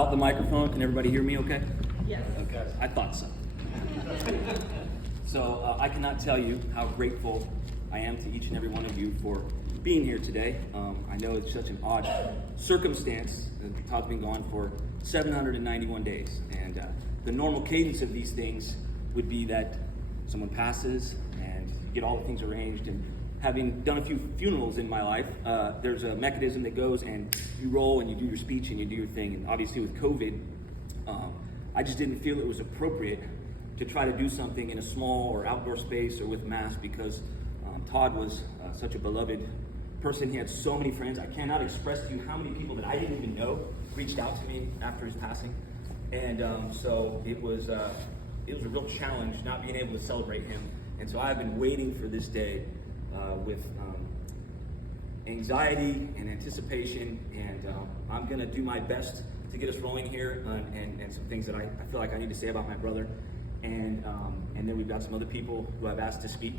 Out the microphone. Can everybody hear me okay? Yes. Okay. I thought so. So I cannot tell you how grateful I am to each and every one of you for being here today. I know it's such an odd circumstance. Todd's been gone for 791 days. And the normal cadence of these things would be that someone passes and you get all the things arranged. And having done a few funerals in my life, there's a mechanism that goes and you roll and you do your speech and you do your thing. And obviously with COVID, I just didn't feel it was appropriate to try to do something in a small or outdoor space or with masks because Todd was such a beloved person. He had so many friends. I cannot express to you how many people that I didn't even know reached out to me after his passing. And so it was a real challenge not being able to celebrate him. And so I've been waiting for this day with anxiety and anticipation, and I'm going to do my best to get us rolling here and some things that I feel like I need to say about my brother. And then we've got some other people who I've asked to speak.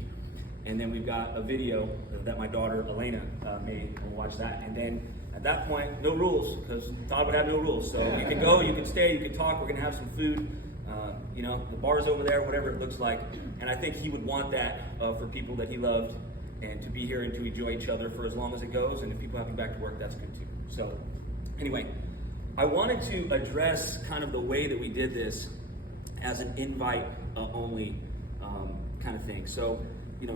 And then we've got a video that my daughter Elena made. We'll watch that. And then at that point, no rules, because Todd would have no rules. So you can go, you can stay, you can talk. We're going to have some food. The bar's over there, whatever it looks like. And I think he would want that for people that he loved and to be here and to enjoy each other for as long as it goes. And if people have to go back to work, that's good too. So anyway, I wanted to address kind of the way that we did this as an invite only kind of thing. So,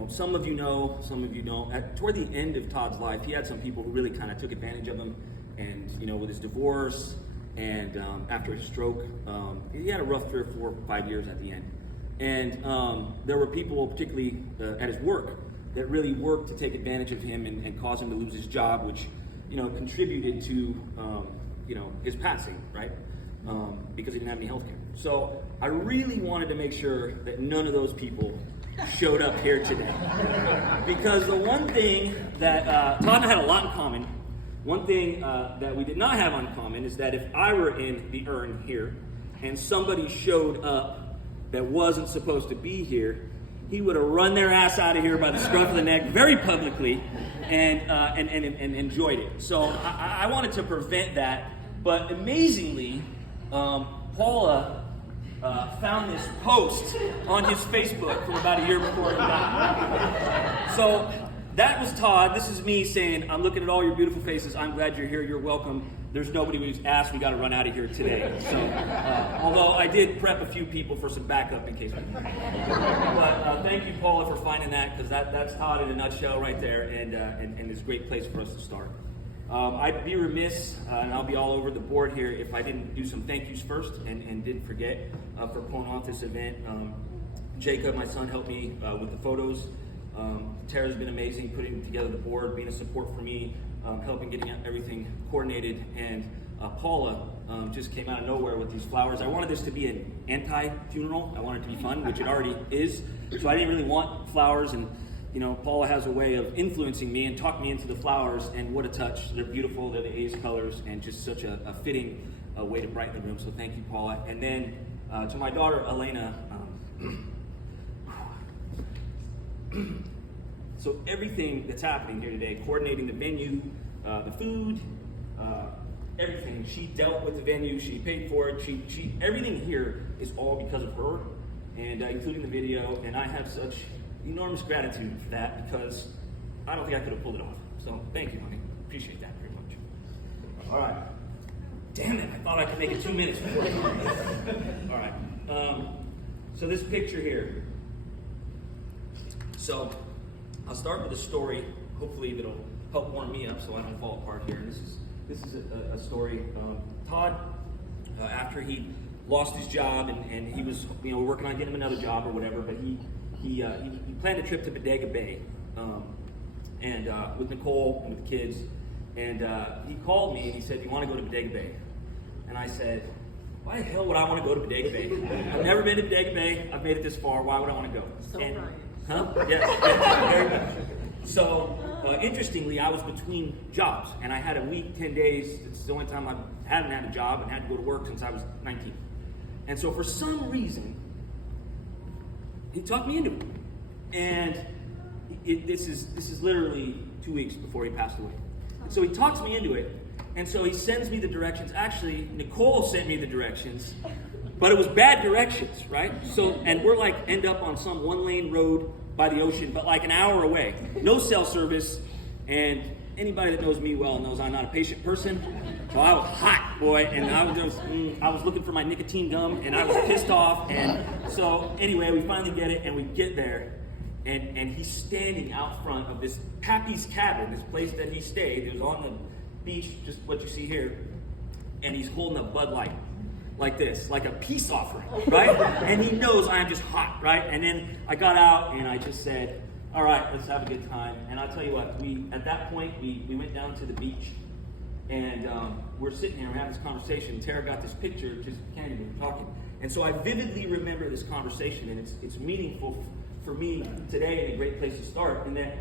some of you know, some of you don't. Toward the end of Todd's life, he had some people who really kind of took advantage of him. And, with his divorce and after his stroke, he had a rough 3 or 4 or 5 years at the end. And there were people, particularly at his work, that really worked to take advantage of him and cause him to lose his job, which, contributed to, his passing, right? Because he didn't have any health care. So I really wanted to make sure that none of those people showed up here today. Because the one thing that Todd and I had a lot in common, one thing that we did not have in common is that if I were in the urn here and somebody showed up that wasn't supposed to be here, he would have run their ass out of here by the scruff of the neck very publicly and enjoyed it. So I wanted to prevent that, but amazingly, Paula found this post on his Facebook from about a year before he died. So that was Todd. This is me saying, I'm looking at all your beautiful faces. I'm glad you're here. You're welcome. There's nobody who's asked. We got to run out of here today. So, although I did prep a few people for some backup in case we need. But thank you, Paula, for finding that, because that's Todd in a nutshell right there, and it's a great place for us to start. I'd be remiss, and I'll be all over the board here, if I didn't do some thank yous first and didn't forget for pulling off this event. Jacob, my son, helped me with the photos. Tara's been amazing putting together the board, being a support for me, helping getting everything coordinated. And Paula just came out of nowhere with these flowers. I wanted this to be an anti-funeral. I wanted it to be fun, which it already is. So I didn't really want flowers. And Paula has a way of influencing me and talking me into the flowers. And what a touch. They're beautiful. They're the A's colors and just such a fitting way to brighten the room. So thank you, Paula. And then to my daughter, Elena. So everything that's happening here today, coordinating the venue, the food, everything. She dealt with the venue. She paid for it. She everything here is all because of her, and including the video. And I have such enormous gratitude for that, because I don't think I could have pulled it off. So thank you, honey. Appreciate that very much. All right. Damn it! I thought I could make it 2 minutes. All right. So this picture here. So I'll start with a story, hopefully that'll help warm me up so I don't fall apart here. And this is a story. Todd, after he lost his job and he was working on getting him another job or whatever, but he planned a trip to Bodega Bay and with Nicole and with the kids. And he called me and he said, "You want to go to Bodega Bay?" And I said, "Why the hell would I want to go to Bodega Bay? I've never been to Bodega Bay. I've made it this far. Why would I want to go?" So and, right. Huh? Yeah, very much. So, interestingly, I was between jobs, and I had a week, 10 days. It's the only time I hadn't had a job and had to go to work since I was 19. And so, for some reason, he talked me into it. And this is literally 2 weeks before he passed away. And so he talks me into it, And so he sends me the directions. Actually, Nicole sent me the directions, but it was bad directions, right? So, and we're like, end up on some 1-lane road by the ocean, but like an hour away. No cell service, and anybody that knows me well knows I'm not a patient person. So I was hot, boy, and I was looking for my nicotine gum, and I was pissed off. And so anyway, we finally get it, and we get there, and he's standing out front of this Pappy's Cabin, this place that he stayed. It was on the beach, just what you see here, and he's holding a Bud Light like this, like a peace offering, right? And he knows I'm just hot, right? And then I got out and I just said, all right, let's have a good time. And I'll tell you what, at that point, we went down to the beach, and we're sitting here, we're having this conversation. Tara got this picture, just Candy, we were talking. And so I vividly remember this conversation, and it's meaningful for me today, and a great place to start, in that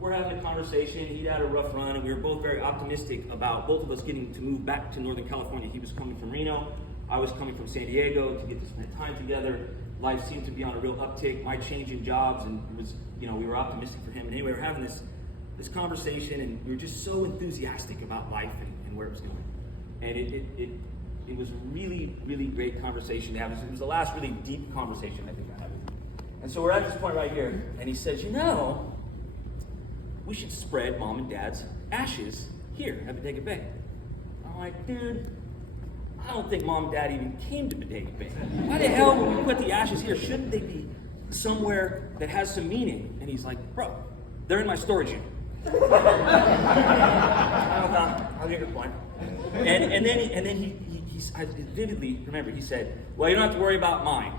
we're having a conversation. He'd had a rough run, and we were both very optimistic about both of us getting to move back to Northern California. He was coming from Reno. I was coming from San Diego to get to spend time together. Life seemed to be on a real uptick. My change in jobs, and it was, we were optimistic for him. And anyway, we were having this conversation, and we were just so enthusiastic about life and where it was going. And it was a really, really great conversation to have. It was the last really deep conversation I think I had with him. And so we're at this point right here, and he says, we should spread Mom and Dad's ashes here at Bodega Bay. I'm like, dude, I don't think Mom and Dad even came to Bodega Bay. Why the hell would we put the ashes here? Shouldn't they be somewhere that has some meaning? And he's like, bro, they're in my storage unit. I'll get your point. And then I vividly remember, he said, well, you don't have to worry about mine.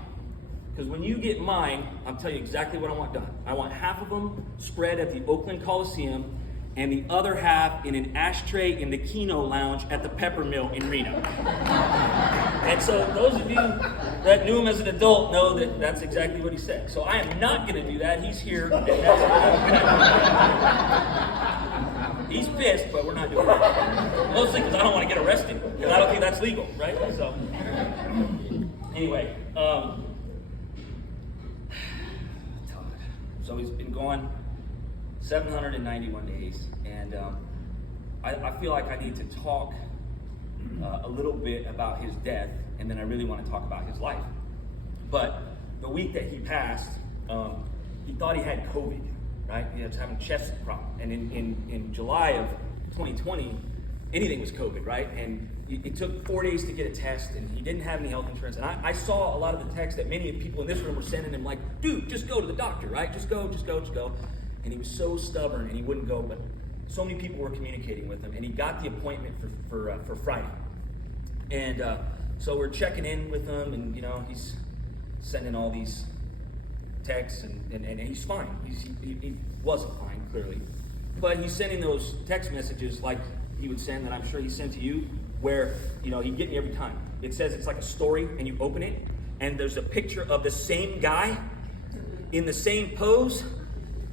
Because when you get mine, I'll tell you exactly what I want done. I want half of them spread at the Oakland Coliseum, and the other half in an ashtray in the Kino Lounge at the Pepper Mill in Reno. And so those of you that knew him as an adult know that that's exactly what he said. So I am not going to do that. He's here. And he's pissed, but we're not doing that. Mostly because I don't want to get arrested, because I don't think that's legal, right? So anyway, so he's been gone 791 days, and I feel like I need to talk a little bit about his death, and then I really want to talk about his life. But the week that he passed, he thought he had COVID, right? He was having chest problem, and in July of 2020, anything was COVID, right? And it took 4 days to get a test, and he didn't have any health insurance. And I saw a lot of the texts that many of the people in this room were sending him, like, dude, just go to the doctor, right? Just go. And he was so stubborn, and he wouldn't go. But so many people were communicating with him, and he got the appointment for Friday. And so we're checking in with him, and he's sending all these texts, and he's fine. He wasn't fine, clearly, but he's sending those text messages like he would send, that I'm sure he sent to you, where he'd get me every time. It says it's like a story, and you open it, and there's a picture of the same guy in the same pose,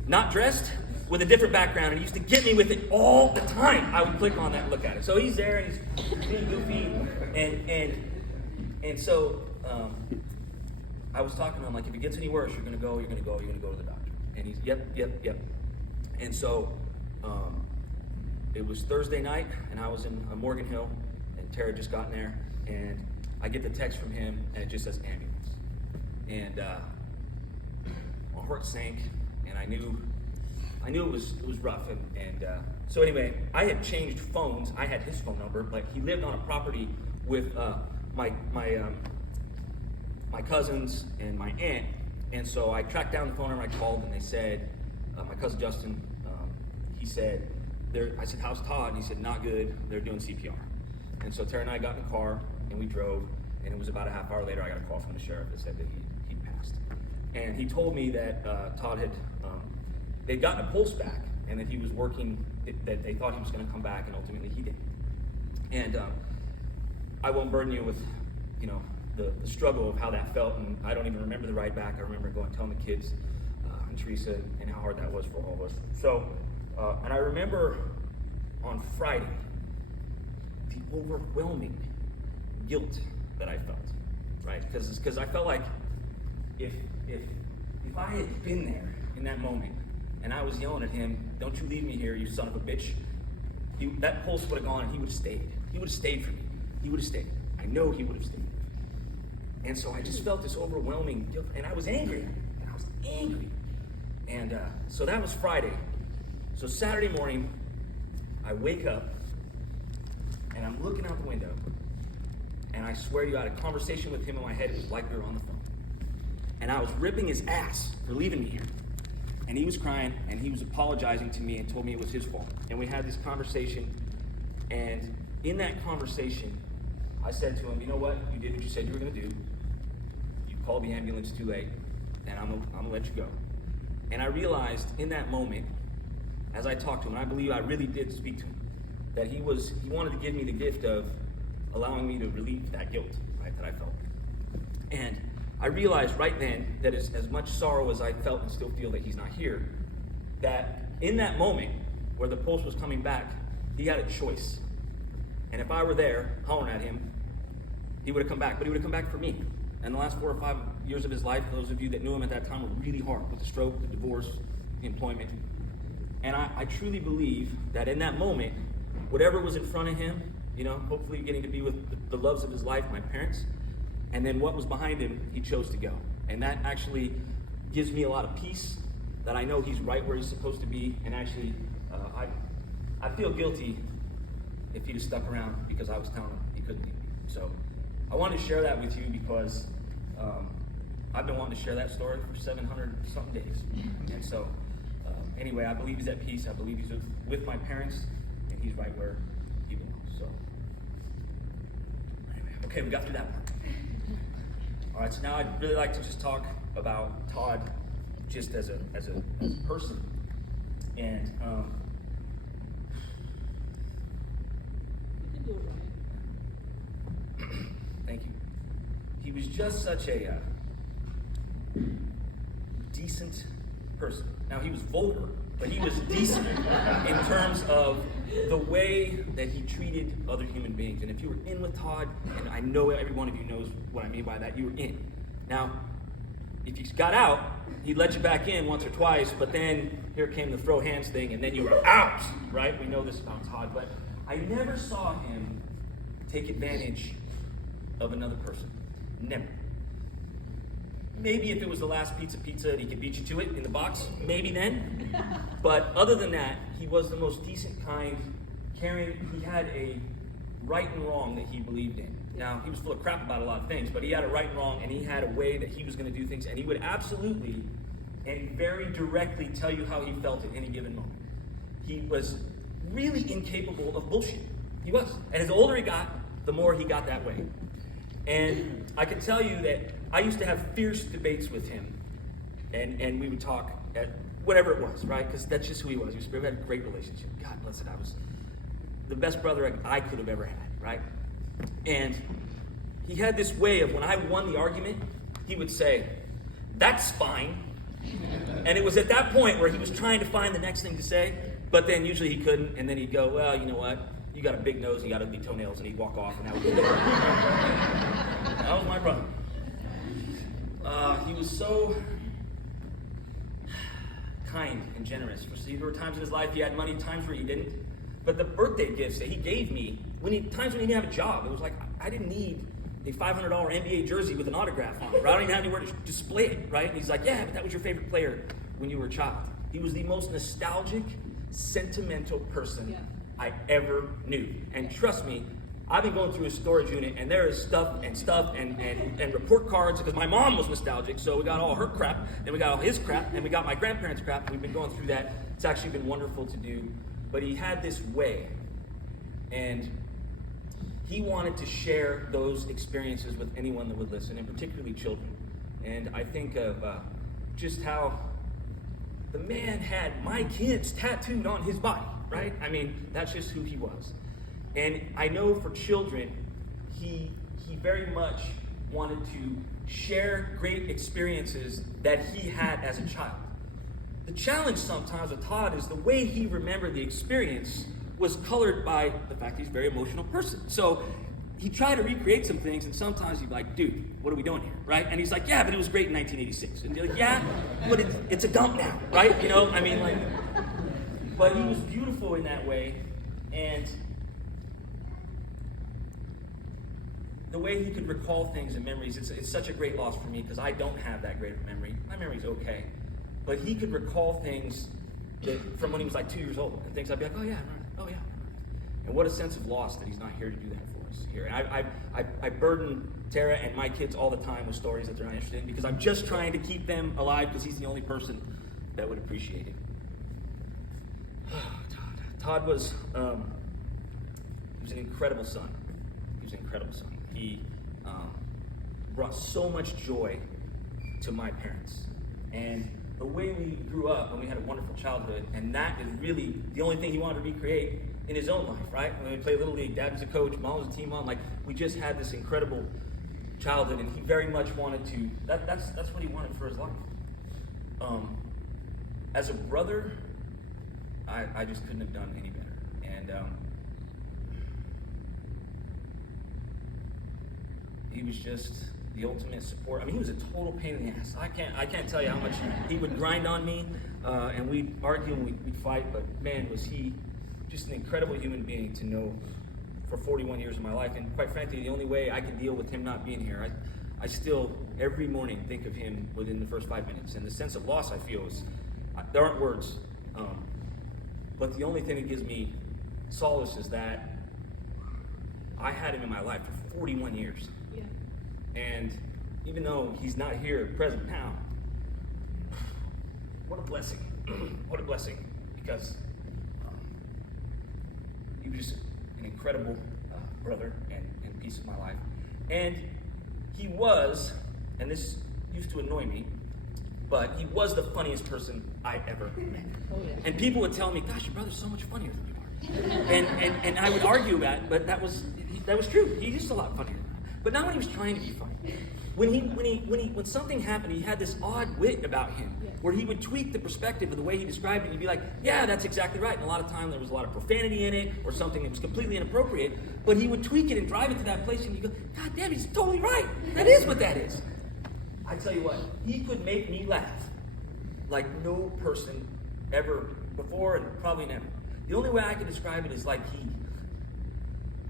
not dressed, with a different background, and he used to get me with it all the time. I would click on that and look at it. So he's there, and he's being goofy, and so I was talking to him, like, if it gets any worse, you're gonna go to the doctor. And he's, yep. And so it was Thursday night, and I was in Morgan Hill, and Tara just gotten there, and I get the text from him, and it just says ambulance. And my heart sank, and I knew it was rough. And so anyway, I had changed phones. I had his phone number, but he lived on a property with my cousins and my aunt. And so I tracked down the phone number, I called, and they said, my cousin Justin, he said, I said, how's Todd? And he said, not good, they're doing CPR. And so Tara and I got in the car, and we drove, and it was about a half hour later, I got a call from the sheriff that said that he'd passed. And he told me that Todd had, they'd gotten a pulse back, and that he was working, that they thought he was gonna come back, and ultimately he did. And I won't burden you with, the struggle of how that felt, and I don't even remember the ride back. I remember going and telling the kids and Teresa and how hard that was for all of us. So, and I remember on Friday, the overwhelming guilt that I felt, right? Because I felt like if I had been there in that moment, and I was yelling at him, don't you leave me here, you son of a bitch, that pulse would have gone and he would have stayed. He would have stayed for me. He would have stayed. I know he would have stayed. And so I just felt this overwhelming guilt, and I was angry. And so that was Friday. So Saturday morning, I wake up, and I'm looking out the window, and I swear to you, I had a conversation with him in my head. It was like we were on the phone. And I was ripping his ass for leaving me here. And he was crying, and he was apologizing to me and told me it was his fault. And we had this conversation, and in that conversation, I said to him, you know what? You did what you said you were going to do. You called the ambulance too late, and I'm going to let you go. And I realized in that moment, as I talked to him, and I believe I really did speak to him, that he wanted to give me the gift of allowing me to relieve that guilt, right, that I felt. And I realized right then that as much sorrow as I felt and still feel that he's not here, that in that moment where the pulse was coming back, he had a choice. And if I were there hollering at him, he would have come back, but he would have come back for me. And the last 4 or 5 years of his life, those of you that knew him at that time, were really hard with the stroke, the divorce, the employment. And I truly believe that in that moment, whatever was in front of him, hopefully getting to be with the loves of his life, my parents, and then what was behind him, he chose to go. And that actually gives me a lot of peace, that I know he's right where he's supposed to be. And actually, I feel guilty if he'd have stuck around because I was telling him he couldn't leave me. So I wanted to share that with you because I've been wanting to share that story for 700-something days. And so anyway, I believe he's at peace. I believe he's with my parents, and he's right where he belongs. So anyway, okay, we got through that part. All right, so now I'd really like to just talk about Todd just as a person. And you can do it right. Thank you. He was just such a decent person. Now, he was vulgar, but he was decent in terms of the way that he treated other human beings. And if you were in with Todd, and I know every one of you knows what I mean by that, you were in. Now, if you got out, he'd let you back in once or twice, but then here came the throw hands thing, and then you were out, right? We know this about Todd, but I never saw him take advantage of another person. Never. Maybe if it was the last pizza and he could beat you to it in the box, maybe then. But other than that, he was the most decent, kind, caring. He had a right and wrong that he believed in. Now, he was full of crap about a lot of things, but he had a right and wrong, and he had a way that he was going to do things, and he would absolutely and very directly tell you how he felt at any given moment. He was really incapable of bullshit. He was. And the older he got, the more he got that way. And I can tell you that I used to have fierce debates with him, and we would talk at whatever it was, right? Because that's just who he was. We had a great relationship. God bless it. I was the best brother I could have ever had, right? And he had this way of when I won the argument, he would say, "That's fine." And it was at that point where he was trying to find the next thing to say, but then usually he couldn't, and then he'd go, "Well, you know what? You got a big nose and you got ugly toenails," and he'd walk off, and that was it. That was my brother. He was so kind and generous. There were times in his life he had money, times where he didn't. But the birthday gifts that he gave me, times when he didn't have a job, it was like, I didn't need a $500 NBA jersey with an autograph on it, right? I don't even have anywhere to display it, right? And he's like, "Yeah, but that was your favorite player when you were a child." He was the most nostalgic, sentimental person I ever knew. And trust me, I've been going through his storage unit, and there is stuff and report cards, because my mom was nostalgic, so we got all her crap, then we got all his crap, and we got my grandparents' crap. We've been going through that. It's actually been wonderful to do. But he had this way, and he wanted to share those experiences with anyone that would listen, and particularly children. And I think of just how the man had my kids tattooed on his body, right? I mean, that's just who he was. And I know for children, he very much wanted to share great experiences that he had as a child. The challenge sometimes with Todd is the way he remembered the experience was colored by the fact he's a very emotional person. So he tried to recreate some things, and sometimes he'd be like, "Dude, what are we doing here?" Right? And he's like, "Yeah, but it was great in 1986. And you're like, "Yeah, but it's a dump now," right? But he was beautiful in that way. And the way he could recall things and memories, it's such a great loss for me because I don't have that great of a memory. My memory's okay. But he could recall things from when he was like 2 years old. And things I'd be like, oh yeah, I remember that. Oh yeah. And what a sense of loss that he's not here to do that for us here. And I burden Tara and my kids all the time with stories that they're not interested in because I'm just trying to keep them alive because he's the only person that would appreciate it. Todd was he was an incredible son. He was an incredible son. He brought so much joy to my parents. And the way we grew up, and we had a wonderful childhood, and that is really the only thing he wanted to recreate in his own life, right? When we played Little League, Dad was a coach, Mom was a team mom, like we just had this incredible childhood, and he very much wanted to, that's what he wanted for his life. As a brother, I just couldn't have done any better. And he was just the ultimate support. I mean, he was a total pain in the ass. I can't tell you how much he would grind on me, and we'd argue and we'd fight, but man, was he just an incredible human being to know for 41 years of my life. And quite frankly, the only way I could deal with him not being here, I still, every morning, think of him within the first 5 minutes. And the sense of loss I feel is, there aren't words. But the only thing that gives me solace is that I had him in my life for 41 years. Yeah. And even though he's not here present now, what a blessing. What a blessing. Because he was just an incredible brother and piece of my life. And he was, and this used to annoy me, but he was the funniest person I ever met. Oh, yeah. And people would tell me, gosh, your brother's so much funnier than you are. and I would argue that, but that was true. He is a lot funnier. But not when he was trying to be funny. When something happened, he had this odd wit about him, where he would tweak the perspective of the way he described it, and he'd be like, yeah, that's exactly right. And a lot of time there was a lot of profanity in it, or something that was completely inappropriate, but he would tweak it and drive it to that place, and you go, God damn, he's totally right. That is what that is. I tell you what, he could make me laugh like no person ever before, and probably never. The only way I could describe it is like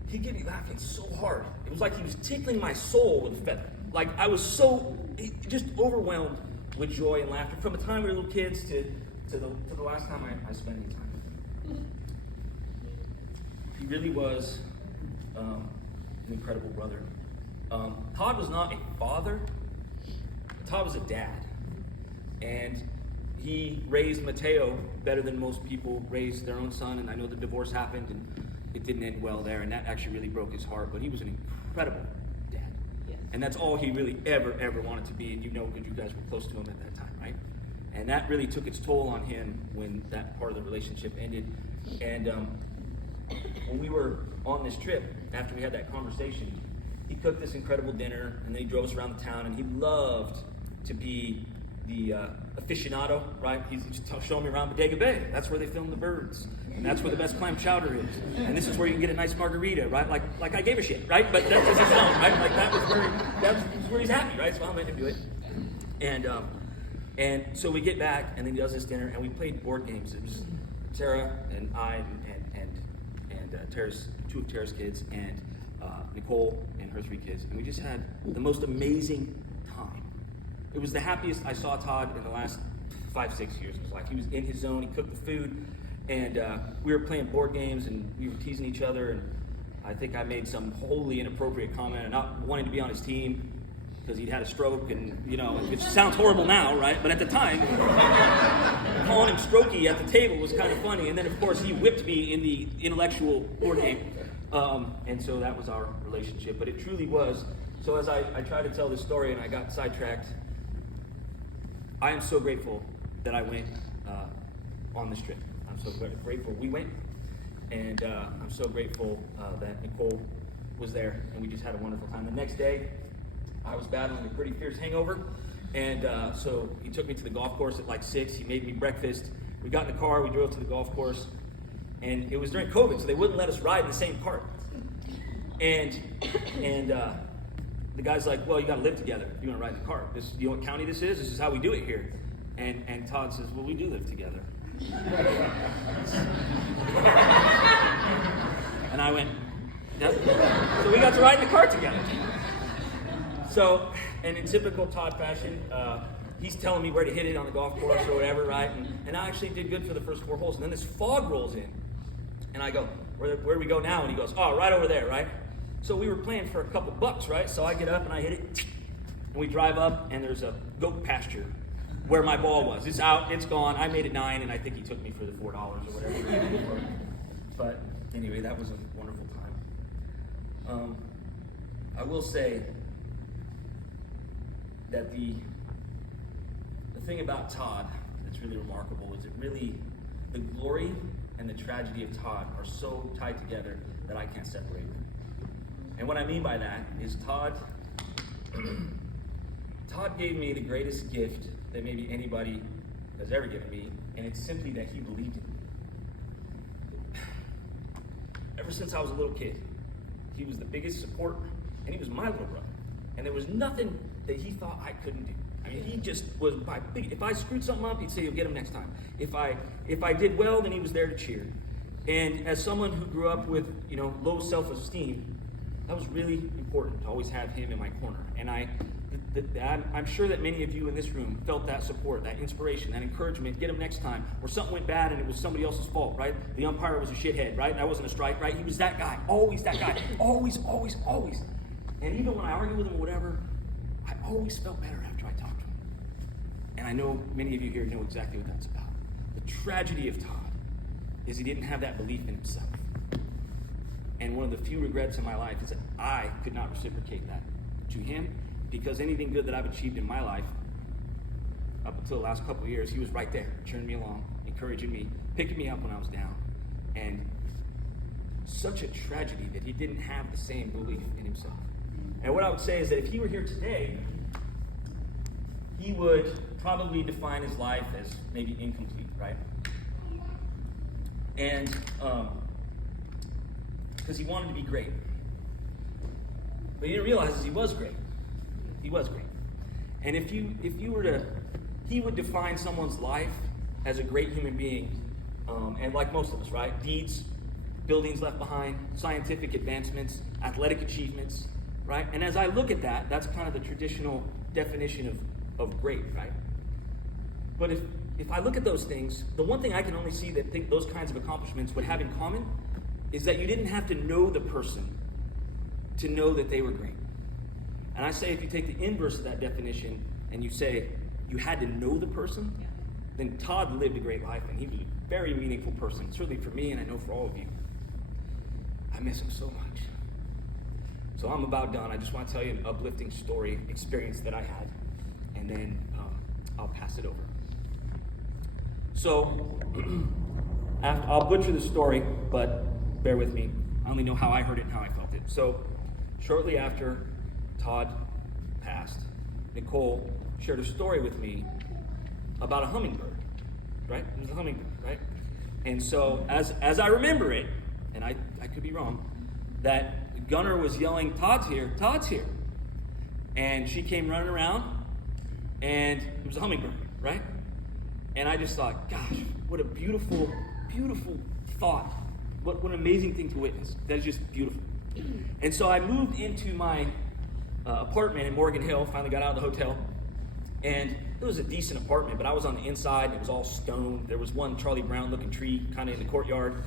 he'd get me laughing so hard. It was like he was tickling my soul with a feather. Like I was so just overwhelmed with joy and laughter from the time we were little kids to the last time I spent any time with him. He really was an incredible brother. Todd was not a father. Todd was a dad. And he raised Mateo better than most people raise their own son. And I know the divorce happened and it didn't end well there. And that actually really broke his heart. But he was an incredible dad. Yes. And that's all he really ever wanted to be. And you know, because you guys were close to him at that time, right? And that really took its toll on him when that part of the relationship ended. And when we were on this trip, after we had that conversation, he cooked this incredible dinner, and then he drove us around the town, and he loved to be the aficionado, right? He's showing me around Bodega Bay. That's where they film the birds, and that's where the best clam chowder is, and this is where you can get a nice margarita, right? Like I gave a shit, right? But that's just his own, right? Like that's where he's happy, right? So I'm letting him do it, and so we get back, and then he does this dinner, and we played board games. It was Tara and I and Tara's two of Tara's kids and Nicole and her 3 kids, and we just had the most amazing time. It was the happiest I saw Todd in the last 5-6 years of his life. He was in his zone. He cooked the food, and we were playing board games, and we were teasing each other. And I think I made some wholly inappropriate comment and not wanting to be on his team because he'd had a stroke, and you know, it sounds horrible now, right? But at the time, calling him Strokey at the table was kind of funny. And then, of course, he whipped me in the intellectual board game, and so that was our relationship. But it truly was. So as I tried to tell this story and I got sidetracked, I am so grateful that I went on this trip. I'm so grateful we went, and I'm so grateful that Nicole was there, and we just had a wonderful time. The next day, I was battling a pretty fierce hangover, and so he took me to the golf course at like 6. He made me breakfast. We got in the car, we drove to the golf course, and it was during COVID, so they wouldn't let us ride in the same cart. And the guy's like, well, you got to live together if you want to ride the cart. You know what county this is? This is how we do it here. And Todd says, well, we do live together. And I went, yep. So we got to ride in the car together. So, and in typical Todd fashion, he's telling me where to hit it on the golf course or whatever, right? And I actually did good for the first 4 holes. And then this fog rolls in. And I go, where do we go now? And he goes, oh, right over there, right? So we were playing for a couple bucks, right? So I get up and I hit it. And we drive up, and there's a goat pasture where my ball was. It's out, it's gone. I made it 9, and I think he took me for the $4 or whatever. But anyway, that was a wonderful time. I will say that the thing about Todd that's really remarkable is the glory and the tragedy of Todd are so tied together that I can't separate them. And what I mean by that is Todd gave me the greatest gift that maybe anybody has ever given me, and it's simply that he believed in me. Ever since I was a little kid, he was the biggest support, and he was my little brother. And there was nothing that he thought I couldn't do. I mean, he just was my big. If I screwed something up, he'd say, "You'll get him next time." If I did well, then he was there to cheer. And as someone who grew up with low self-esteem, that was really important to always have him in my corner. And I'm sure that many of you in this room felt that support, that inspiration, that encouragement. Get him next time. Or something went bad and it was somebody else's fault, right? The umpire was a shithead, right? That wasn't a strike, right? He was that guy. Always that guy. Always, always, always. And even when I argued with him or whatever, I always felt better after I talked to him. And I know many of you here know exactly what that's about. The tragedy of Todd is he didn't have that belief in himself. And one of the few regrets in my life is that I could not reciprocate that to him, because anything good that I've achieved in my life, up until the last couple of years, he was right there, cheering me along, encouraging me, picking me up when I was down. And such a tragedy that he didn't have the same belief in himself. And what I would say is that if he were here today, he would probably define his life as maybe incomplete, right? And because he wanted to be great. But he didn't realize he was great. He was great. And if you were to, he would define someone's life as a great human being, and like most of us, right? Deeds, buildings left behind, scientific advancements, athletic achievements, right? And as I look at that, that's kind of the traditional definition of great, right? But if I look at those things, the one thing I can only see that those kinds of accomplishments would have in common is that you didn't have to know the person to know that they were great. And I say if you take the inverse of that definition and you say you had to know the person, then Todd lived a great life and he was a very meaningful person, certainly for me and I know for all of you. I miss him so much. So I'm about done. I just want to tell you an uplifting story, experience that I had, and then I'll pass it over. So I'll butcher the story, but bear with me. I only know how I heard it and how I felt it. So shortly after Todd passed, Nicole shared a story with me about a hummingbird, right? It was a hummingbird, right? And so as I remember it, and I could be wrong, that Gunnar was yelling, "Todd's here, Todd's here." And she came running around, and it was a hummingbird, right? And I just thought, gosh, what a beautiful, beautiful thought. What an amazing thing to witness. That is just beautiful. And so I moved into my apartment in Morgan Hill, finally got out of the hotel. And it was a decent apartment, but I was on the inside, and it was all stone. There was one Charlie Brown-looking tree kind of in the courtyard.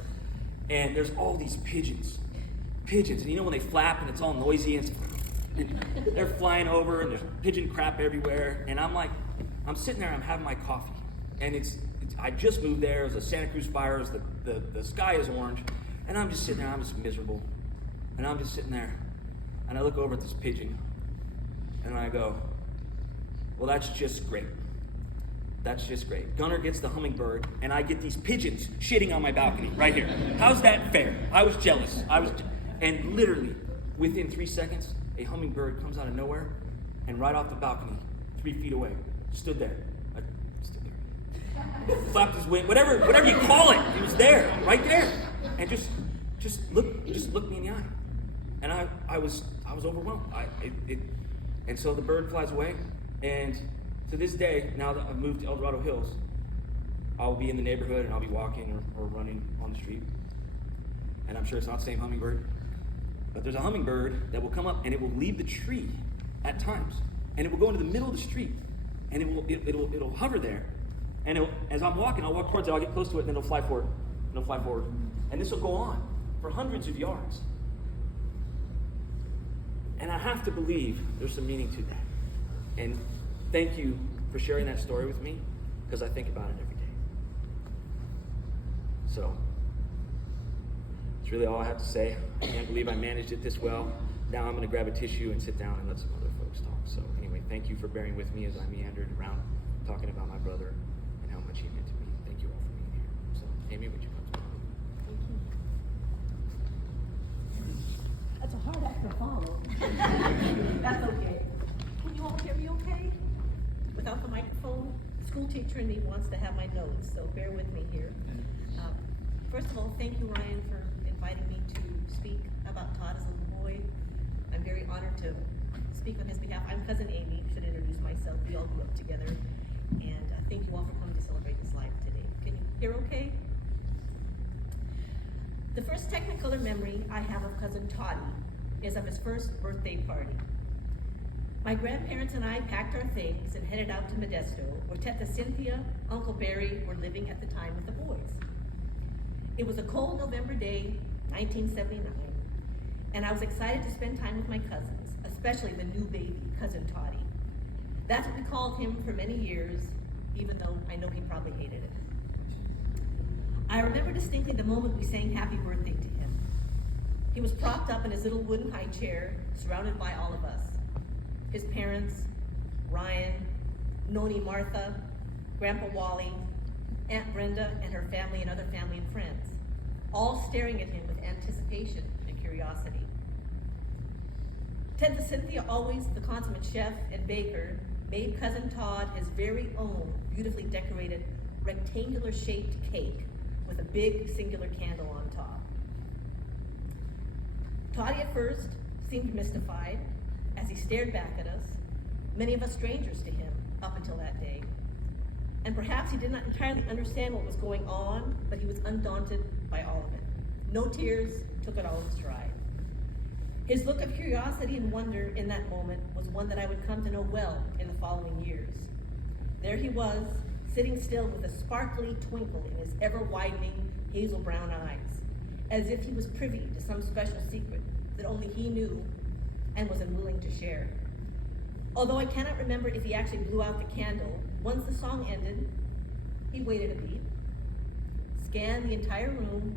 And there's all these pigeons. Pigeons. And you know when they flap and it's all noisy and they're flying over and there's pigeon crap everywhere. And I'm sitting there, I'm having my coffee. And I just moved there. It was a Santa Cruz fires. The sky is orange. And I'm just sitting there. I'm just miserable. And I'm just sitting there. And I look over at this pigeon. And I go, well, that's just great. That's just great. Gunnar gets the hummingbird. And I get these pigeons shitting on my balcony right here. How's that fair? I was jealous. And literally, within 3 seconds, a hummingbird comes out of nowhere. And right off the balcony, 3 feet away, stood there. Flapped his wing, whatever you call it, he was there, right there, and just looked me in the eye, and I was overwhelmed. And so the bird flies away, and to this day, now that I've moved to El Dorado Hills, I'll be in the neighborhood and I'll be walking or running on the street, and I'm sure it's not the same hummingbird, but there's a hummingbird that will come up and it will leave the tree at times, and it will go into the middle of the street, and it'll hover there, and as I'm walking, I'll walk towards it, I'll get close to it, and then it'll fly forward, and this will go on for hundreds of yards. And I have to believe there's some meaning to that. And thank you for sharing that story with me, because I think about it every day. So, that's really all I have to say. I can't believe I managed it this well. Now I'm going to grab a tissue and sit down and let some other folks talk. So anyway, thank you for bearing with me as I meandered around talking about my brother and how much he meant to me. Thank you all for being here. So, Amy, would you come to me? That's a hard act to follow. That's okay. Can you all hear me okay? Without the microphone? The school teacher in me wants to have my notes, so bear with me here. First of all, thank you, Ryan, for inviting me to speak about Todd as a little boy. I'm very honored to speak on his behalf. I'm Cousin Amy, should introduce myself. We all grew up together. And thank you all for coming to celebrate his life today. Can you hear okay? The first Technicolor memory I have of Cousin Toddy is of his first birthday party. My grandparents and I packed our things and headed out to Modesto, where Teta Cynthia, Uncle Barry were living at the time with the boys. It was a cold November day, 1979, and I was excited to spend time with my cousins, especially the new baby, Cousin Toddy. That's what we called him for many years, even though I know he probably hated it. I remember distinctly the moment we sang happy birthday to him. He was propped up in his little wooden high chair, surrounded by all of us. His parents, Ryan, Noni Martha, Grandpa Wally, Aunt Brenda and her family and other family and friends, all staring at him with anticipation and curiosity. Teta Cynthia, always the consummate chef and baker, made Cousin Todd his very own beautifully decorated rectangular shaped cake with a big singular candle on top. Toddy at first seemed mystified as he stared back at us, many of us strangers to him up until that day. And perhaps he did not entirely understand what was going on, but he was undaunted by all of it. No tears, took it all in stride. His look of curiosity and wonder in that moment was one that I would come to know well in the following years. There he was, sitting still with a sparkly twinkle in his ever-widening hazel brown eyes, as if he was privy to some special secret that only he knew and was unwilling to share. Although I cannot remember if he actually blew out the candle, once the song ended, he waited a beat, scanned the entire room,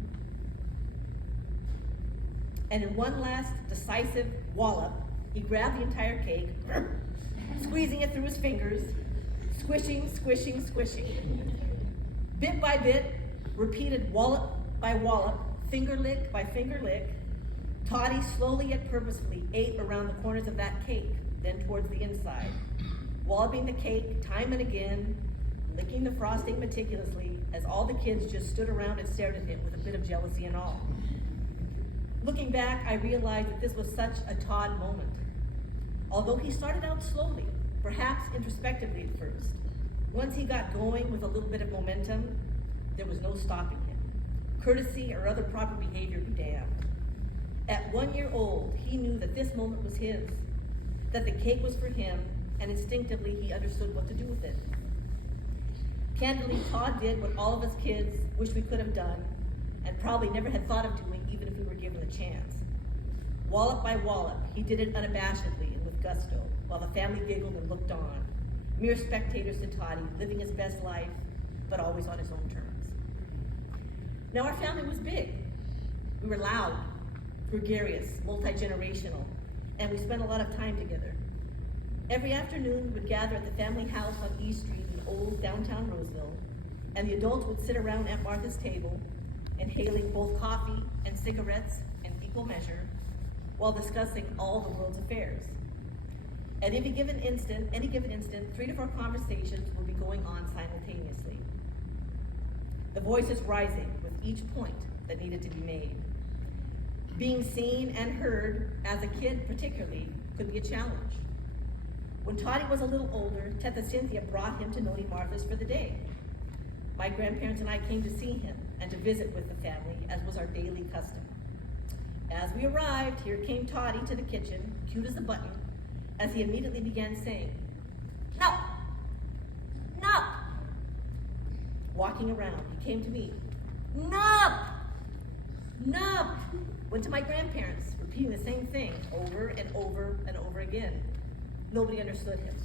and in one last decisive wallop, he grabbed the entire cake, squeezing it through his fingers, squishing, squishing, squishing. Bit by bit, repeated wallop by wallop, finger lick by finger lick, Toddy slowly yet purposefully ate around the corners of that cake, then towards the inside, walloping the cake time and again, licking the frosting meticulously as all the kids just stood around and stared at him with a bit of jealousy and awe. Looking back, I realized that this was such a Todd moment. Although he started out slowly, perhaps introspectively at first, once he got going with a little bit of momentum, there was no stopping him. Courtesy or other proper behavior be damned. At 1 year old, he knew that this moment was his, that the cake was for him, and instinctively he understood what to do with it. Candidly, Todd did what all of us kids wish we could have done, and probably never had thought of doing even if we were given the chance. Wallop by wallop, he did it unabashedly and with gusto, while the family giggled and looked on, mere spectators to Toddy, living his best life, but always on his own terms. Now our family was big. We were loud, gregarious, multi-generational, and we spent a lot of time together. Every afternoon, we would gather at the family house on E Street in old downtown Roseville, and the adults would sit around Aunt Martha's table, inhaling both coffee and cigarettes in equal measure, while discussing all the world's affairs. At any given instant, 3 to 4 conversations would be going on simultaneously. The voices rising with each point that needed to be made. Being seen and heard, as a kid particularly, could be a challenge. When Toddy was a little older, Teta Cynthia brought him to Noni Martha's for the day. My grandparents and I came to see him and to visit with the family, as was our daily custom. As we arrived, here came Toddy to the kitchen, cute as a button, as he immediately began saying, "No! No!" Walking around, he came to me, "No! No!" Went to my grandparents, repeating the same thing over and over and over again. Nobody understood him.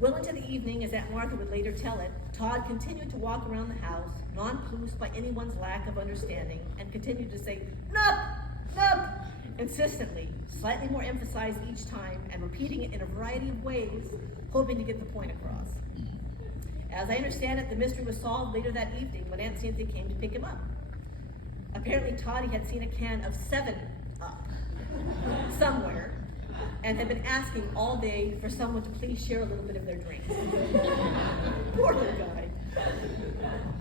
Well into the evening, as Aunt Martha would later tell it, Todd continued to walk around the house, nonplussed by anyone's lack of understanding, and continued to say, "Nup! Nup!" insistently, slightly more emphasized each time, and repeating it in a variety of ways, hoping to get the point across. As I understand it, the mystery was solved later that evening when Aunt Cynthia came to pick him up. Apparently, Toddy had seen a can of 7-Up somewhere, and had been asking all day for someone to please share a little bit of their drink. Poor little guy.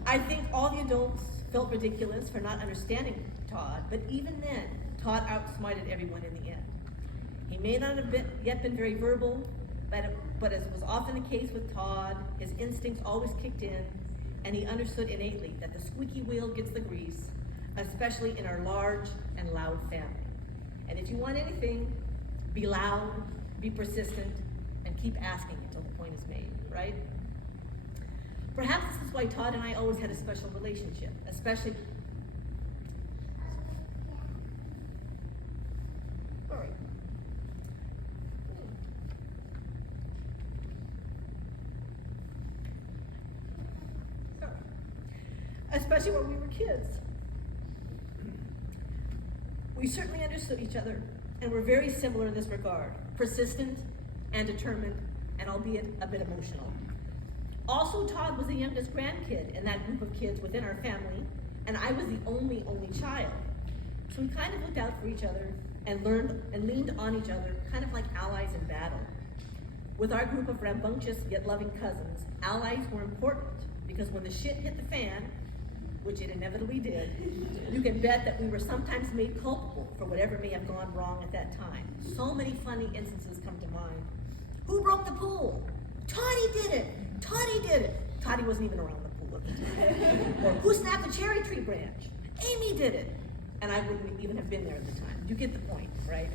I think all the adults felt ridiculous for not understanding Todd, but even then, Todd outsmarted everyone in the end. He may not have yet been very verbal, but as was often the case with Todd, his instincts always kicked in, and he understood innately that the squeaky wheel gets the grease, especially in our large and loud family. And if you want anything, be loud, be persistent, and keep asking until the point is made, right? Perhaps this is why Todd and I always had a special relationship, especially... All right. Especially when we were kids. We certainly understood each other and were very similar in this regard, persistent and determined, and albeit a bit emotional. Also, Todd was the youngest grandkid in that group of kids within our family, and I was the only child. So we kind of looked out for each other and learned and leaned on each other, kind of like allies in battle. With our group of rambunctious yet loving cousins, allies were important because when the shit hit the fan, which it inevitably did, you can bet that we were sometimes made culpable for whatever may have gone wrong at that time. So many funny instances come to mind. Who broke the pool? Toddy did it! Toddy did it! Toddy wasn't even around the pool at the time. Or who snapped a cherry tree branch? Amy did it! And I wouldn't even have been there at the time. You get the point, right?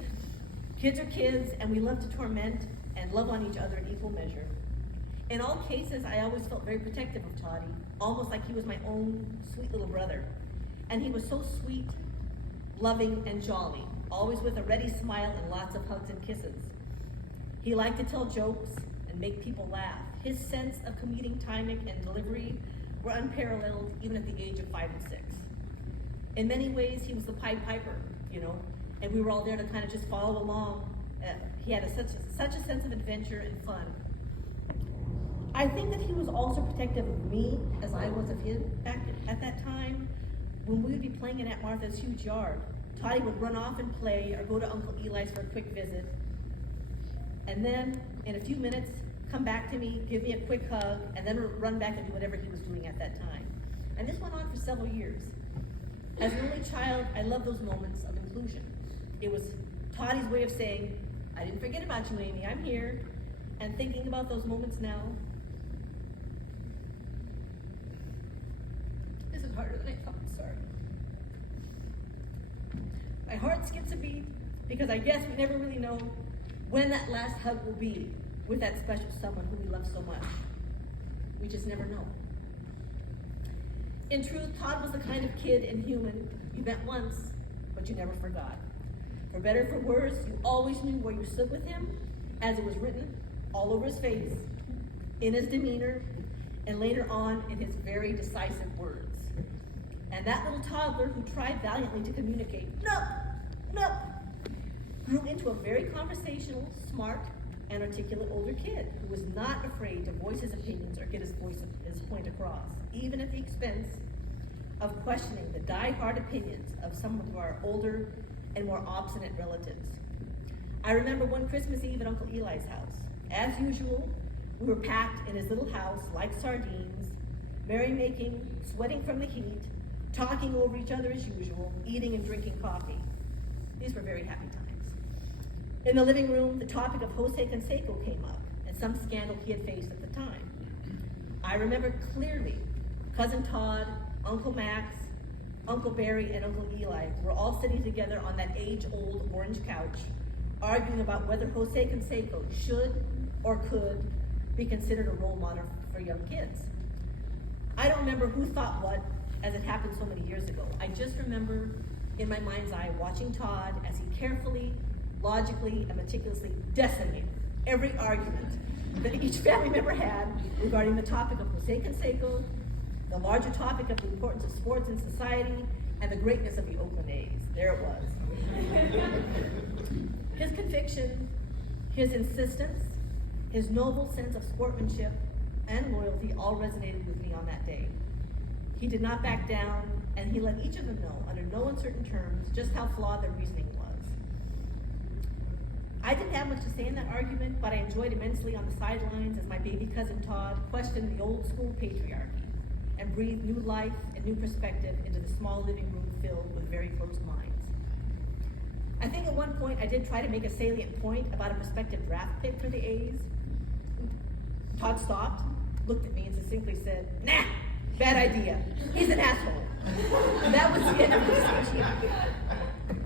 Kids are kids, and we love to torment and love on each other in equal measure. In all cases, I always felt very protective of Toddy, almost like he was my own sweet little brother. And he was so sweet, loving, and jolly, always with a ready smile and lots of hugs and kisses. He liked to tell jokes and make people laugh. His sense of comedic timing and delivery were unparalleled even at the age of 5 and 6. In many ways, he was the Pied Piper, and we were all there to kind of just follow along. He had such a sense of adventure and fun. I think that he was also protective of me as I was of him back at that time. When we would be playing in Aunt Martha's huge yard, Toddy would run off and play or go to Uncle Eli's for a quick visit. And then, in a few minutes, come back to me, give me a quick hug, and then run back and do whatever he was doing at that time. And this went on for several years. As an only child, I loved those moments of inclusion. It was Toddy's way of saying, "I didn't forget about you, Amy, I'm here." And thinking about those moments now, this is harder than I thought, sorry. My heart skips a beat because I guess we never really know when that last hug will be with that special someone who we love so much. We just never know. In truth, Todd was the kind of kid and human you met once, but you never forgot. For better or for worse, you always knew where you stood with him, as it was written all over his face, in his demeanor, and later on in his very decisive words. And that little toddler who tried valiantly to communicate, "No," grew into a very conversational, smart, and articulate older kid who was not afraid to voice his opinions or get his point across, even at the expense of questioning the die-hard opinions of some of our older and more obstinate relatives. I remember one Christmas Eve at Uncle Eli's house. As usual, we were packed in his little house like sardines, merrymaking, sweating from the heat, talking over each other as usual, eating and drinking coffee. These were very happy times. In the living room, the topic of Jose Canseco came up, and some scandal he had faced at the time. I remember clearly Cousin Todd, Uncle Max, Uncle Barry and Uncle Eli were all sitting together on that age-old orange couch, arguing about whether Jose Canseco should or could be considered a role model for young kids. I don't remember who thought what, as it happened so many years ago. I just remember in my mind's eye watching Todd as he carefully, logically, and meticulously decimated every argument that each family member had regarding the topic of Jose Canseco, the larger topic of the importance of sports in society, and the greatness of the Oakland A's. There it was. His conviction, his insistence, his noble sense of sportsmanship and loyalty all resonated with me on that day. He did not back down, and he let each of them know, under no uncertain terms, just how flawed their reasoning was. I didn't have much to say in that argument, but I enjoyed immensely on the sidelines as my baby cousin Todd questioned the old school patriarchy and breathed new life and new perspective into the small living room filled with very closed minds. I think at one point I did try to make a salient point about a prospective draft pick for the A's. Todd stopped, looked at me, and succinctly said, "Nah, bad idea. He's an asshole." And that was the end of the discussion.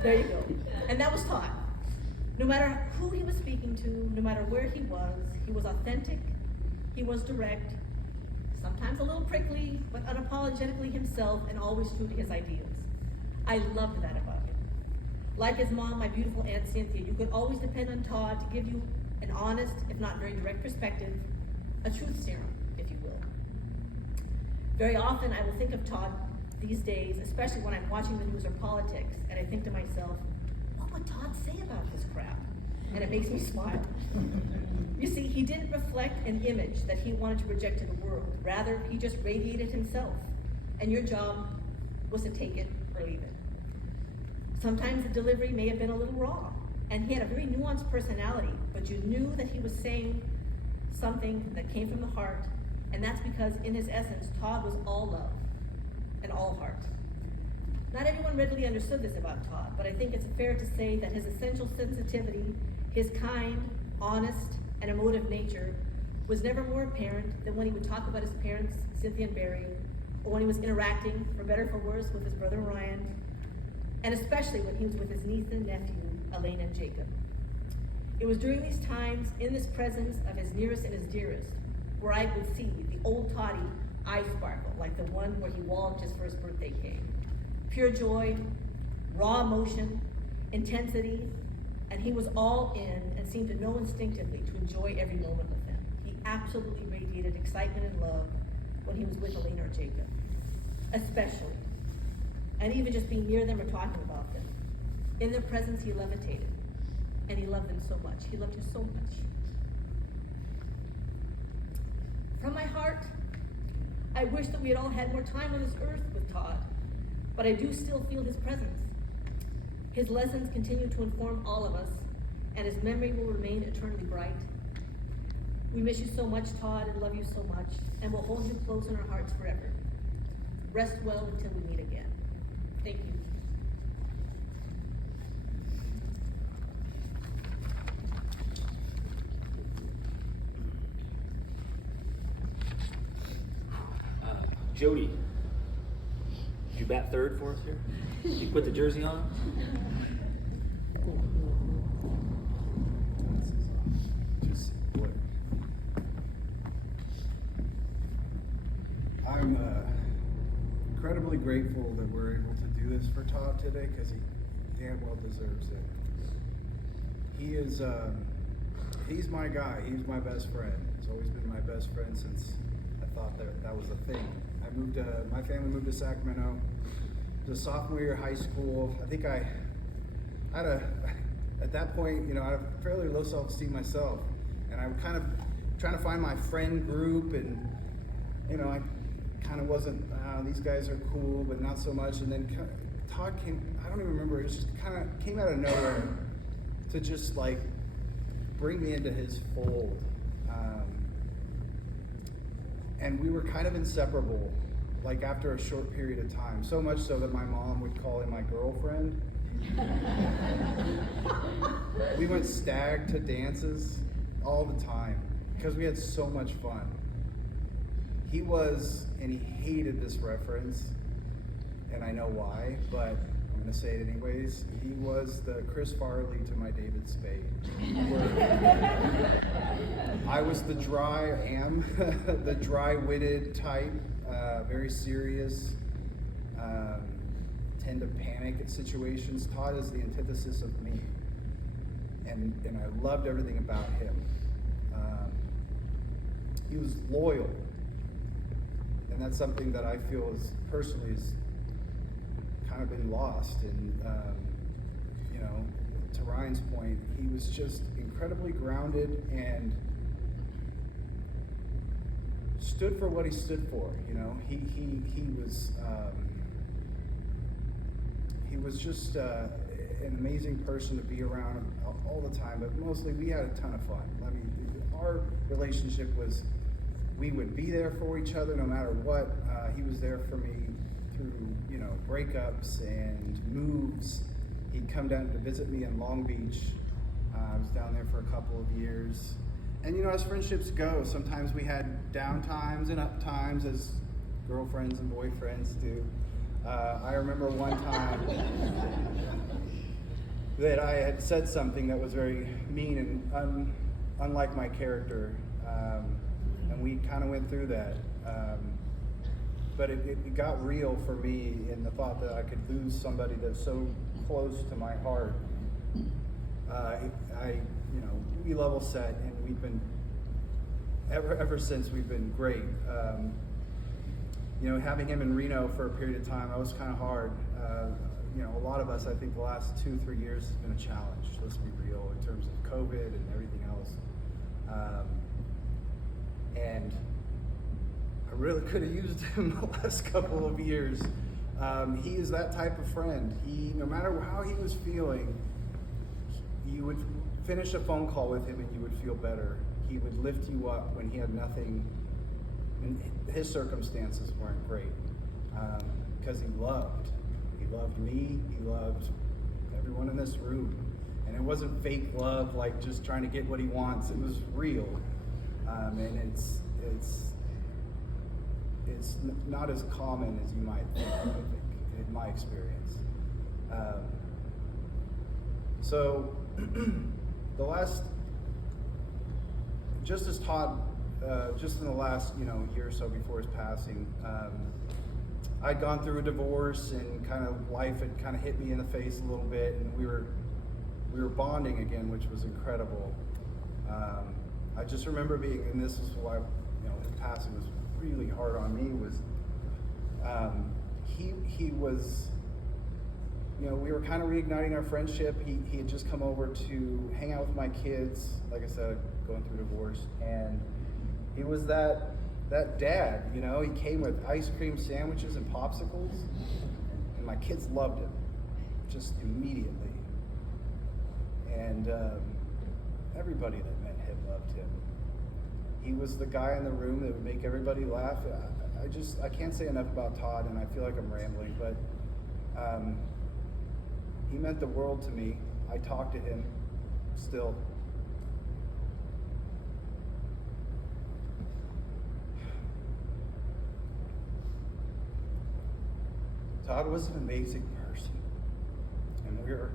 There you go. And that was Todd. No matter who he was speaking to, no matter where he was authentic, he was direct, sometimes a little prickly, but unapologetically himself and always true to his ideals. I loved that about him. Like his mom, my beautiful Aunt Cynthia, you could always depend on Todd to give you an honest, if not very direct perspective, a truth serum, if you will. Very often I will think of Todd these days, especially when I'm watching the news or politics, and I think to myself, what would Todd say about this crap? And it makes me smile. You see, he didn't reflect an image that he wanted to project to the world. Rather, he just radiated himself, and your job was to take it or leave it. Sometimes the delivery may have been a little raw, and he had a very nuanced personality, but you knew that he was saying something that came from the heart, and that's because in his essence, Todd was all love and all heart. Not everyone readily understood this about Todd, but I think it's fair to say that his essential sensitivity, his kind, honest, and emotive nature was never more apparent than when he would talk about his parents, Cynthia and Barry, or when he was interacting, for better or for worse, with his brother Ryan, and especially when he was with his niece and nephew, Elaine and Jacob. It was during these times, in this presence of his nearest and his dearest, where I could see the old Toddy eye sparkle, like the one where he walloped his first birthday cake. Pure joy, raw emotion, intensity, and he was all in and seemed to know instinctively to enjoy every moment with them. He absolutely radiated excitement and love when he was with Elaine or Jacob, especially. And even just being near them or talking about them. In their presence, he levitated. And he loved them so much. He loved you so much. From my heart, I wish that we had all had more time on this earth with Todd, but I do still feel his presence. His lessons continue to inform all of us, and his memory will remain eternally bright. We miss you so much, Todd, and love you so much, and we'll hold you close in our hearts forever. Rest well until we meet again. Thank you. Jody, did you bat third for us here? You put the jersey on? I'm incredibly grateful that we're able to do this for Todd today because he damn well deserves it. He is, he's my guy. He's my best friend. He's always been my best friend since I thought that was a thing. My family moved to Sacramento. It was a sophomore year of high school. I think I had at that point, I had a fairly low self-esteem myself. And I was kind of trying to find my friend group and, I kind of wasn't, these guys are cool, but not so much. And then Todd came, I don't even remember, it was just kind of came out of nowhere to just like bring me into his fold. And we were kind of inseparable, like after a short period of time. So much so that my mom would call him my girlfriend. We went stag to dances all the time because we had so much fun. He was, and he hated this reference, and I know why, but I'm going to say it anyways. He was the Chris Farley to my David Spade. I was the the dry-witted type, very serious, tend to panic at situations. Todd is the antithesis of me, and I loved everything about him. He was loyal, and that's something that I feel is personally is kind of been lost. And you know, to Ryan's point, he was just incredibly grounded and stood for what he stood for. You know, he was just an amazing person to be around all the time. But mostly, we had a ton of fun. I mean, our relationship was, we would be there for each other no matter what. He was there for me through, you know, breakups and moves. He'd come down to visit me in Long Beach. I was down there for a couple of years. And you know, as friendships go, sometimes we had down times and up times, as girlfriends and boyfriends do. I remember one time that I had said something that was very mean and unlike my character, and we kind of went through that. But it got real for me in the thought that I could lose somebody that's so close to my heart. You know, we level set, and we've been ever since we've been great. You know, having him in Reno for a period of time, that was kind of hard. You know, a lot of us, I think the last 2-3 years has been a challenge, let's be real, in terms of COVID and everything else. And I really could have used him the last couple of years. He is that type of friend. No matter how he was feeling, you would finish a phone call with him and you would feel better. He would lift you up when he had nothing, and his circumstances weren't great, because he loved me, he loved everyone in this room. And it wasn't fake love, like just trying to get what he wants. It was real. And it's not as common as you might think, I think, in my experience. So just as Todd, just in the last year or so before his passing, I'd gone through a divorce, and kind of life had kind of hit me in the face a little bit, and we were bonding again, which was incredible. I just remember being, and this is why his passing was really hard on me, was he was, we were kind of reigniting our friendship. He had just come over to hang out with my kids, like I said, going through divorce, and he was that dad, he came with ice cream sandwiches and popsicles, and my kids loved him just immediately. And everybody that met him loved him. He was the guy in the room that would make everybody laugh. I can't say enough about Todd, and I feel like I'm rambling, but he meant the world to me. I talk to him still. Todd was an amazing person, and we're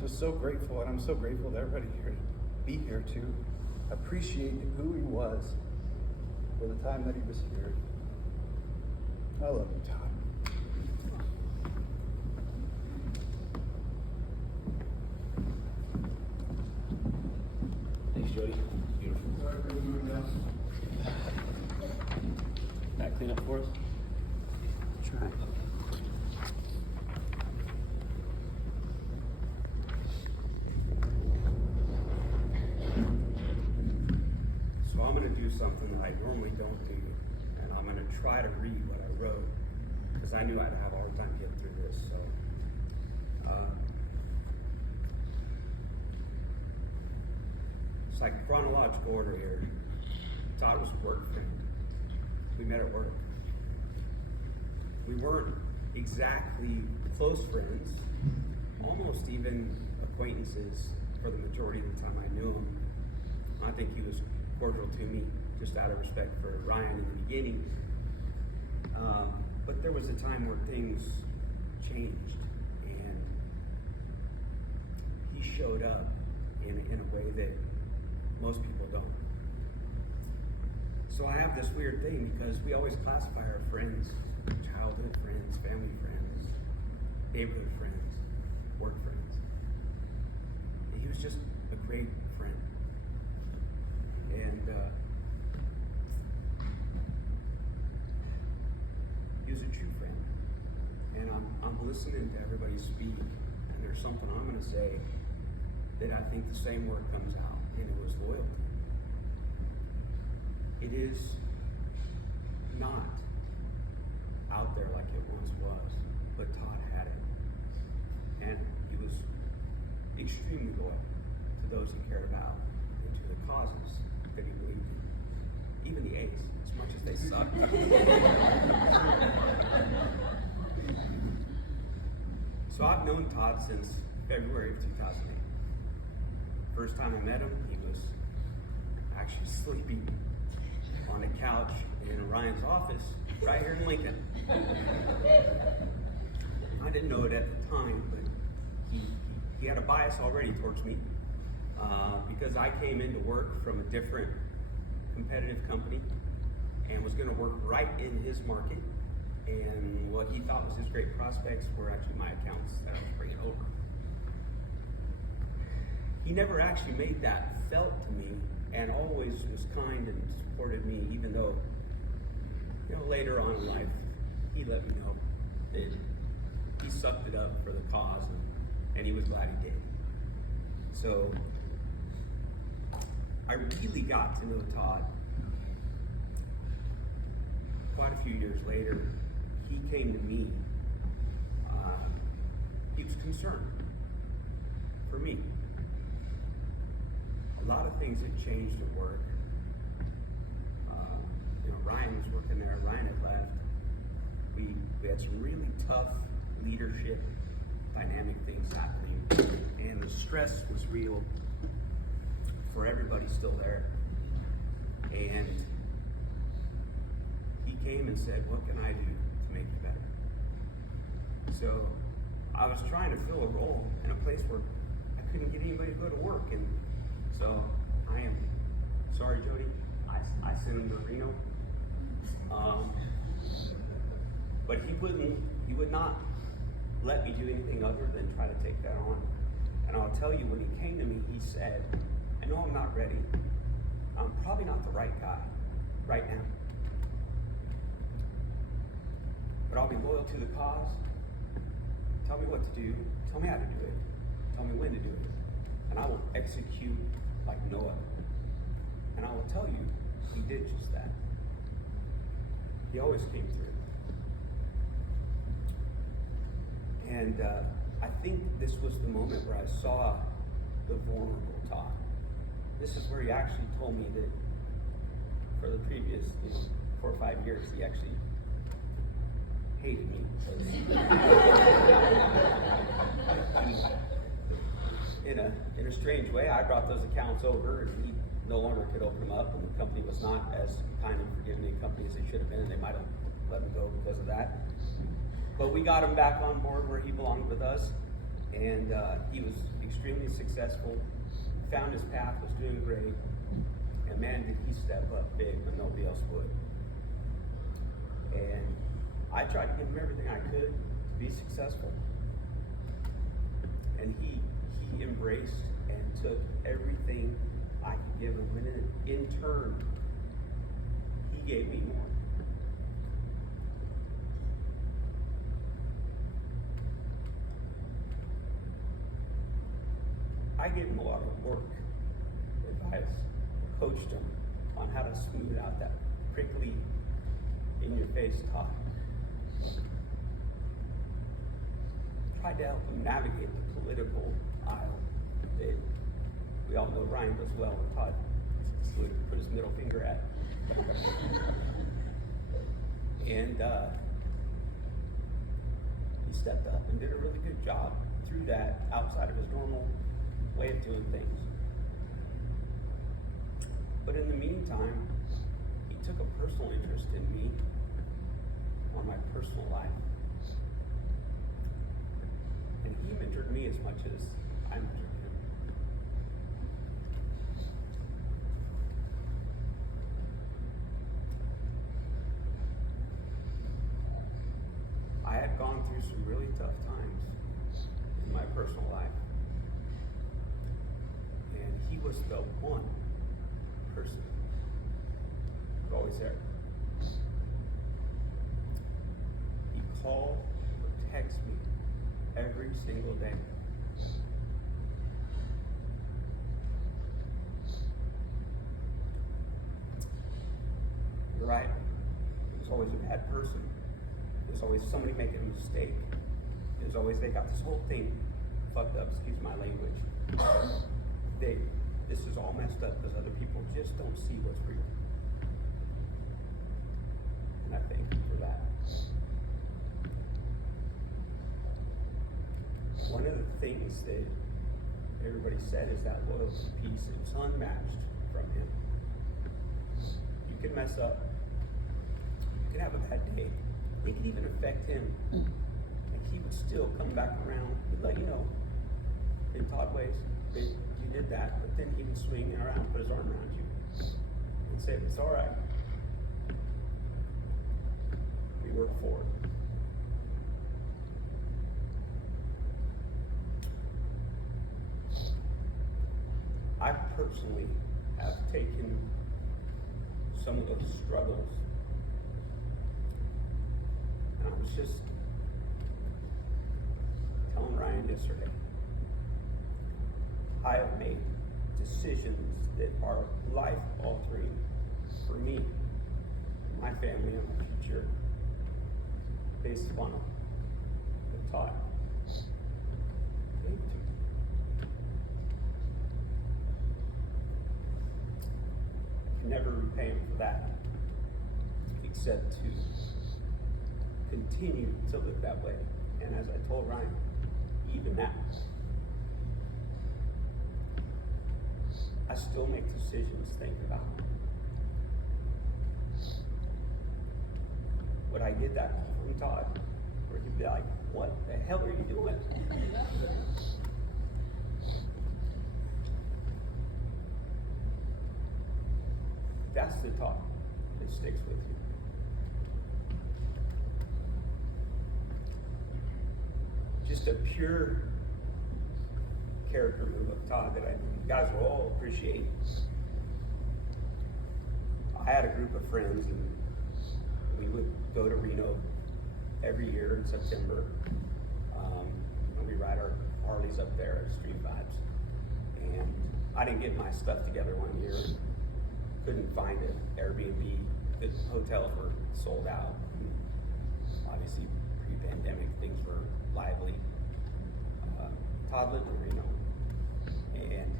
just so grateful, and I'm so grateful to everybody here to be here to appreciate who he was for the time that he was here. I love you, Todd. Thanks, Jody. Beautiful. That clean up for us? Try. So I'm going to do something that I normally don't do, and I'm going to try to read what I wrote, because I knew I'd have a hard time getting through this. So, it's like chronological order here. Todd was a work friend. We met at work. We weren't exactly close friends, almost even acquaintances for the majority of the time I knew him. I think he was cordial to me, just out of respect for Ryan in the beginning. But there was a time where things changed, and he showed up in a way that most people don't. So I have this weird thing because we always classify our friends, childhood friends, family friends, neighborhood friends, work friends. And he was just a great friend. And he was a true friend. And I'm listening to everybody speak, and there's something I'm going to say that I think the same word comes out, and it was loyalty. It is not out there like it once was, but Todd had it. And he was extremely loyal to those he cared about and to the causes that he believed in. Even the A's, as much as they suck. So I've known Todd since February of 2008. First time I met him, he was actually sleeping on a couch in Ryan's office right here in Lincoln. I didn't know it at the time, but he had a bias already towards me because I came into work from a different competitive company and was going to work right in his market, and what he thought was his great prospects were actually my accounts that I was bringing over. He never actually made that felt to me, and always was kind and supported me, even though, later on in life, he let me know that he sucked it up for the cause, and he was glad he did. So, I really got to know Todd quite a few years later. He came to me, he was concerned for me. A lot of things had changed at work. Ryan was working there. Ryan had left. We had some really tough leadership, dynamic things happening, and the stress was real for everybody still there. And he came and said, "What can I do to make you better?" So I was trying to fill a role in a place where I couldn't get anybody to go to work, and so I am sorry, Jody. I sent him to Reno, but he would not let me do anything other than try to take that on. And I'll tell you, when he came to me, he said, "I know I'm not ready. I'm probably not the right guy right now, but I'll be loyal to the cause. Tell me what to do. Tell me how to do it. Tell me when to do it. And I will execute like no other." And I will tell you, he did just that. He always came through. And I think this was the moment where I saw the vulnerable Todd. This is where he actually told me that for the previous 4 or 5 years, he actually hated me. In a strange way, I brought those accounts over, and he no longer could open them up, and the company was not as kind and forgiving a company as they should have been, and they might have let him go because of that. But we got him back on board where he belonged with us, and he was extremely successful, found his path, was doing great, and man, did he step up big when nobody else would. And I tried to give him everything I could to be successful, and he embraced and took everything I could give him, and in turn, he gave me more. I gave him a lot of work, advice, coached him on how to smooth out that prickly, in-your-face talk. Tried to help him navigate the political aisle that we all know Ryan does well, and Todd would put his middle finger at. And he stepped up and did a really good job through that, outside of his normal way of doing things. But in the meantime, he took a personal interest in me, on my personal life. And he mentored me as much as I mentored him. I had gone through some really tough times in my personal life. And he was the one person who was always there. He called or texted me every single day. You're right. He was always a bad person. There's always somebody making a mistake. There's always, they got this whole thing fucked up, excuse my language. This is all messed up because other people just don't see what's real. And I thank you for that. One of the things that everybody said is that loyalty piece is unmatched from him. You can mess up. You can have a bad day. It could even affect him. And he would still come back around. He'd let you know in Todd ways that you did that, but then he would swing around, put his arm around you, and say, it's all right. We work forward. I personally have taken some of those struggles, and I was just telling Ryan yesterday, I have made decisions that are life-altering for me, my family, and my future, based upon the Todd gave to me. I can never repay him for that, except to continue to live that way. And as I told Ryan, even now, I still make decisions thinking about him. Would I get that call from Todd? Where he'd be like, what the hell are you doing? That's the talk that sticks with you. Just a pure character move of Todd that you guys will all appreciate. I had a group of friends and we would go to Reno every year in September. And we ride our Harleys up there at Street Vibes. And I didn't get my stuff together one year. Couldn't find an Airbnb. The hotels were sold out. Obviously, pre-pandemic, things were lively. Todd lived in Reno, and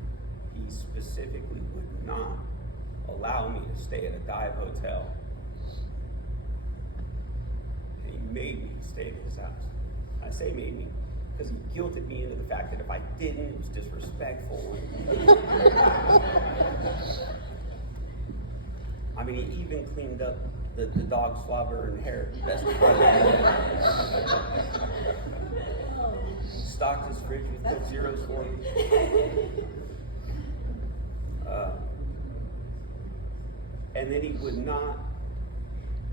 he specifically would not allow me to stay at a dive hotel. And he made me stay at his house. I say made me because he guilted me into the fact that if I didn't, it was disrespectful. I mean, he even cleaned up the dog slobber and hair. That's stocked his fridge with Coke Zeros for me. And then he would not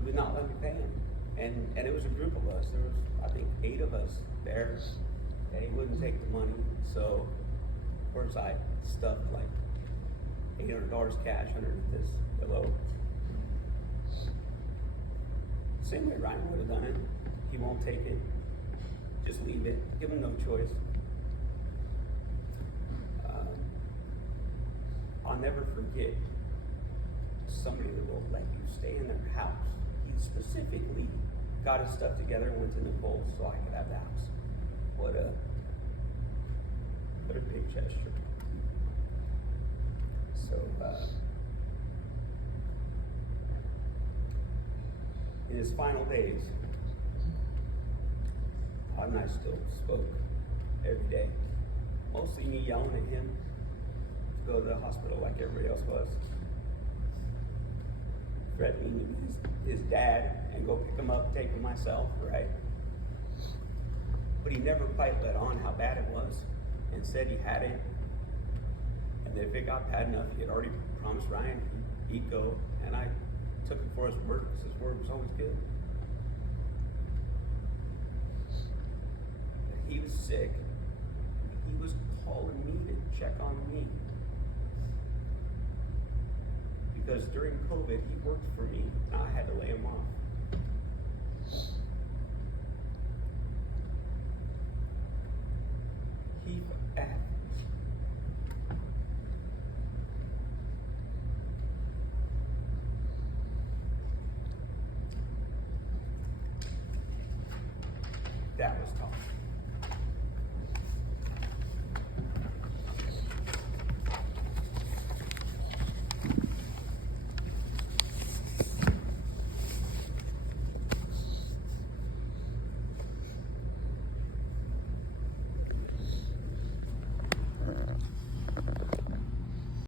let me pay him. And it was a group of us. There was, I think, 8 of us there, and he wouldn't take the money. So, of course, I stuffed like $800 cash underneath this pillow. Same way Ryan would have done it. He won't take it. Just leave it. Give him no choice. I'll never forget somebody that will let you stay in their house. He specifically got his stuff together and went to Nicole so I could have the house. What a big gesture. So, in his final days, Todd and I still spoke every day. Mostly me yelling at him to go to the hospital like everybody else was. threatening his dad and go pick him up, take him myself, right? But he never quite let on how bad it was and said he had it. And that if it got bad enough, he had already promised Ryan he'd go. And I took him for his word because his word was always good. But he was sick. He was calling me to check on me. Because during COVID, he worked for me, and I had to lay him off. He asked. That was